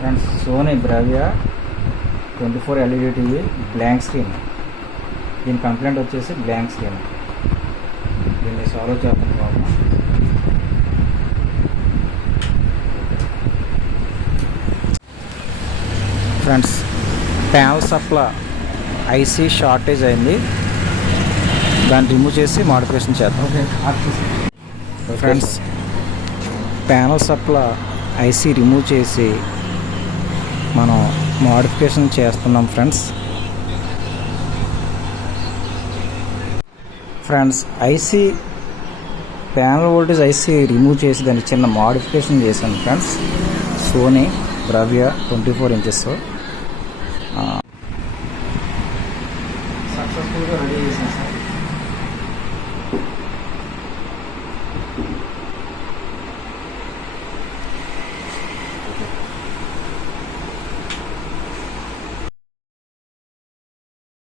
Friends Sony Bravia 24 LED TV blank screen. దీని complaint వచ్చేసి blank screen. దీన్ని solve చేద్దాం problem. Friends panel supply IC shortage అయింది, దాన్ని రిమూవ్ చేసి మోడిఫికేషన్ చేద్దాం. Friends panel supply IC remove చేసి మనం మోడిఫికేషన్ చేస్తున్నాం. Friends IC panel voltage IC remove చేసి దాన్ని చిన్న మోడిఫికేషన్ చేశాను ఫ్రెండ్స్. సోనీ బ్రావియా 24 ఇంచెస్